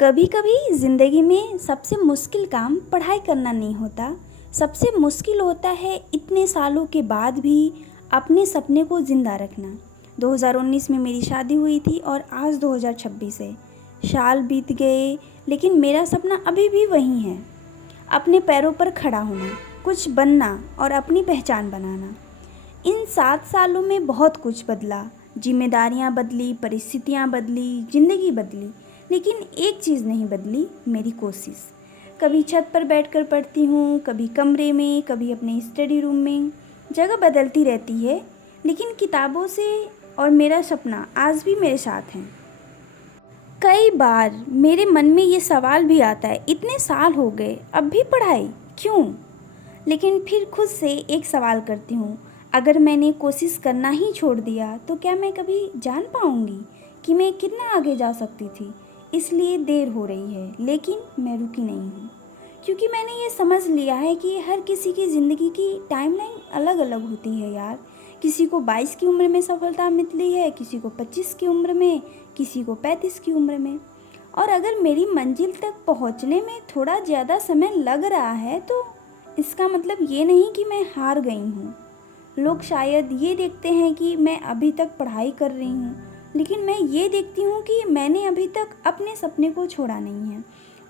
कभी कभी ज़िंदगी में सबसे मुश्किल काम पढ़ाई करना नहीं होता। सबसे मुश्किल होता है इतने सालों के बाद भी अपने सपने को ज़िंदा रखना। 2019 में मेरी शादी हुई थी और आज 2026 है। साल बीत गए लेकिन मेरा सपना अभी भी वही है, अपने पैरों पर खड़ा होना, कुछ बनना और अपनी पहचान बनाना। इन 7 सालों में बहुत कुछ बदला, जिम्मेदारियां बदली, परिस्थितियां बदली, ज़िंदगी बदली, लेकिन एक चीज़ नहीं बदली, मेरी कोशिश। कभी छत पर बैठकर पढ़ती हूँ, कभी कमरे में, कभी अपने स्टडी रूम में। जगह बदलती रहती है लेकिन किताबों से और मेरा सपना आज भी मेरे साथ हैं। कई बार मेरे मन में ये सवाल भी आता है, इतने साल हो गए अब भी पढ़ाई क्यों? लेकिन फिर खुद से एक सवाल करती हूँ, अगर मैंने कोशिश करना ही छोड़ दिया तो क्या मैं कभी जान पाऊँगी कि मैं कितना आगे जा सकती थी? इसलिए देर हो रही है लेकिन मैं रुकी नहीं हूँ, क्योंकि मैंने ये समझ लिया है कि हर किसी की ज़िंदगी की टाइमलाइन अलग अलग होती है यार। किसी को 22 की उम्र में सफलता मिली है, किसी को 25 की उम्र में, किसी को 35 की उम्र में। और अगर मेरी मंजिल तक पहुँचने में थोड़ा ज़्यादा समय लग रहा है तो इसका मतलब ये नहीं कि मैं हार गई हूँ। लोग शायद ये देखते हैं कि मैं अभी तक पढ़ाई कर रही हूँ, लेकिन मैं ये देखती हूँ कि मैंने अभी तक अपने सपने को छोड़ा नहीं है।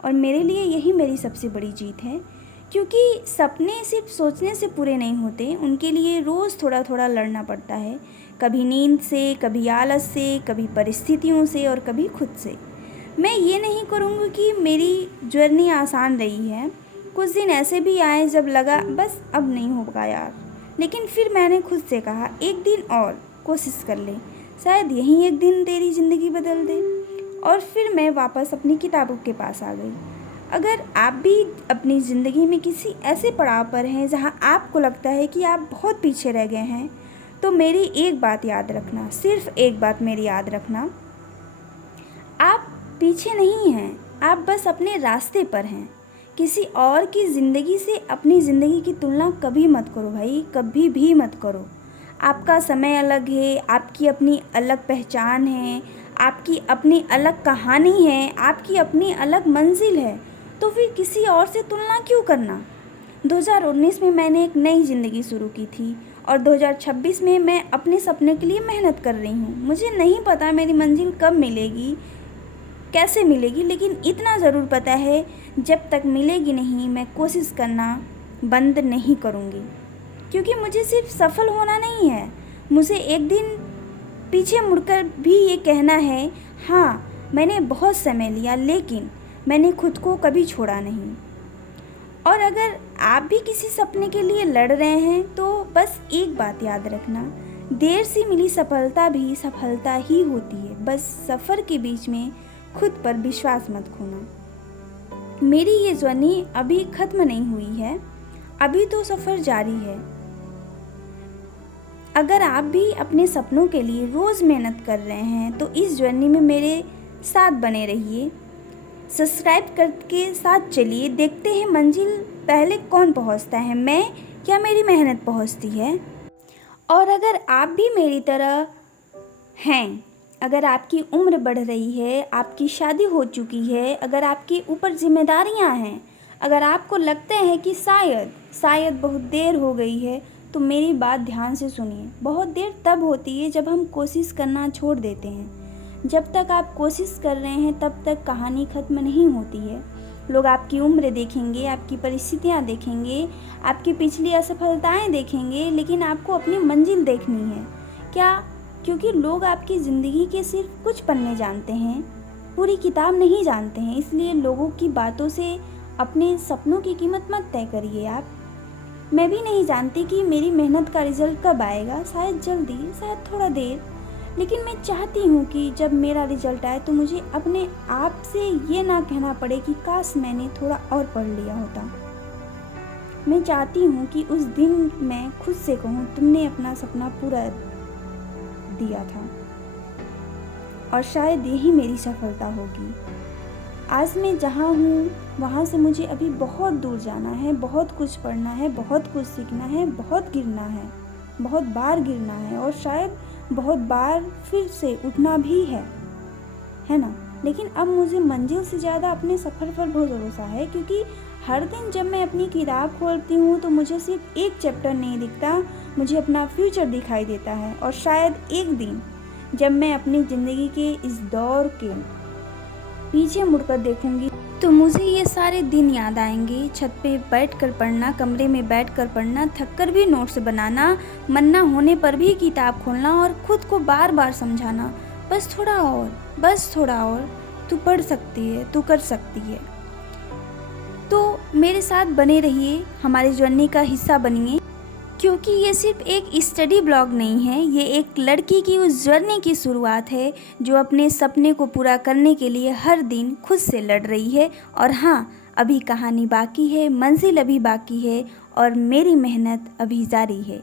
और मेरे लिए यही मेरी सबसे बड़ी जीत है, क्योंकि सपने सिर्फ सोचने से पूरे नहीं होते, उनके लिए रोज़ थोड़ा थोड़ा लड़ना पड़ता है। कभी नींद से, कभी आलस से, कभी परिस्थितियों से और कभी खुद से। मैं ये नहीं करूँगी कि मेरी जर्नी आसान रही है। कुछ दिन ऐसे भी आए जब लगा बस अब नहीं होगा यार, लेकिन फिर मैंने खुद से कहा एक दिन और कोशिश कर ले, शायद यही एक दिन तेरी ज़िंदगी बदल दे। और फिर मैं वापस अपनी किताबों के पास आ गई। अगर आप भी अपनी ज़िंदगी में किसी ऐसे पड़ाव पर हैं जहां आपको लगता है कि आप बहुत पीछे रह गए हैं, तो मेरी एक बात याद रखना, सिर्फ एक बात मेरी याद रखना, आप पीछे नहीं हैं, आप बस अपने रास्ते पर हैं। किसी और की ज़िंदगी से अपनी ज़िंदगी की तुलना कभी मत करो भाई, कभी भी मत करो। आपका समय अलग है, आपकी अपनी अलग पहचान है, आपकी अपनी अलग कहानी है, आपकी अपनी अलग मंजिल है, तो फिर किसी और से तुलना क्यों करना? 2019 में मैंने एक नई ज़िंदगी शुरू की थी और 2026 में मैं अपने सपने के लिए मेहनत कर रही हूँ। मुझे नहीं पता मेरी मंजिल कब मिलेगी, कैसे मिलेगी, लेकिन इतना ज़रूर पता है जब तक मिलेगी नहीं मैं कोशिश करना बंद नहीं करूँगी। क्योंकि मुझे सिर्फ सफल होना नहीं है, मुझे एक दिन पीछे मुड़कर भी ये कहना है, हाँ मैंने बहुत समय लिया लेकिन मैंने खुद को कभी छोड़ा नहीं। और अगर आप भी किसी सपने के लिए लड़ रहे हैं तो बस एक बात याद रखना, देर से मिली सफलता भी सफलता ही होती है। बस सफ़र के बीच में खुद पर विश्वास मत खोना। मेरी ये जर्नी अभी ख़त्म नहीं हुई है, अभी तो सफ़र जारी है। अगर आप भी अपने सपनों के लिए रोज़ मेहनत कर रहे हैं तो इस जर्नी में मेरे साथ बने रहिए, सब्सक्राइब करके साथ चलिए। देखते हैं मंजिल पहले कौन पहुंचता है, मैं या मेरी मेहनत पहुंचती है। और अगर आप भी मेरी तरह हैं, अगर आपकी उम्र बढ़ रही है, आपकी शादी हो चुकी है, अगर आपके ऊपर जिम्मेदारियां हैं, अगर आपको लगता है कि शायद बहुत देर हो गई है, तो मेरी बात ध्यान से सुनिए। बहुत देर तब होती है जब हम कोशिश करना छोड़ देते हैं। जब तक आप कोशिश कर रहे हैं तब तक कहानी ख़त्म नहीं होती है। लोग आपकी उम्र देखेंगे, आपकी परिस्थितियाँ देखेंगे, आपकी पिछली असफलताएं देखेंगे, लेकिन आपको अपनी मंजिल देखनी है। क्या? क्योंकि लोग आपकी ज़िंदगी के सिर्फ कुछ पन्ने जानते हैं, पूरी किताब नहीं जानते हैं। इसलिए लोगों की बातों से अपने सपनों की कीमत मत तय करिए आप। मैं भी नहीं जानती कि मेरी मेहनत का रिज़ल्ट कब आएगा, शायद जल्दी, शायद थोड़ा देर, लेकिन मैं चाहती हूँ कि जब मेरा रिज़ल्ट आए तो मुझे अपने आप से ये ना कहना पड़े कि काश मैंने थोड़ा और पढ़ लिया होता। मैं चाहती हूँ कि उस दिन मैं खुद से कहूँ तुमने अपना सपना पूरा दिया था। और शायद यही मेरी सफलता होगी। आज मैं जहाँ हूँ वहाँ से मुझे अभी बहुत दूर जाना है, बहुत कुछ पढ़ना है, बहुत कुछ सीखना है, बहुत गिरना है, बहुत बार गिरना है और शायद बहुत बार फिर से उठना भी है ना। लेकिन अब मुझे मंजिल से ज़्यादा अपने सफ़र पर बहुत भरोसा है, क्योंकि हर दिन जब मैं अपनी किताब खोलती हूँ तो मुझे सिर्फ एक चैप्टर नहीं दिखता, मुझे अपना फ्यूचर दिखाई देता है। और शायद एक दिन जब मैं अपनी ज़िंदगी के इस दौर के पीछे मुड़कर देखूंगी तो मुझे ये सारे दिन याद आएंगे। छत पे बैठकर पढ़ना, कमरे में बैठकर पढ़ना, थककर भी नोट्स बनाना, मन ना होने पर भी किताब खोलना और खुद को बार बार समझाना, बस थोड़ा और, बस थोड़ा और, तू पढ़ सकती है, तू कर सकती है। तो मेरे साथ बने रहिए, हमारी जर्नी का हिस्सा बनिए, क्योंकि ये सिर्फ एक स्टडी ब्लॉग नहीं है, ये एक लड़की की उस जर्नी की शुरुआत है जो अपने सपने को पूरा करने के लिए हर दिन खुद से लड़ रही है। और हाँ, अभी कहानी बाकी है, मंजिल अभी बाकी है और मेरी मेहनत अभी जारी है।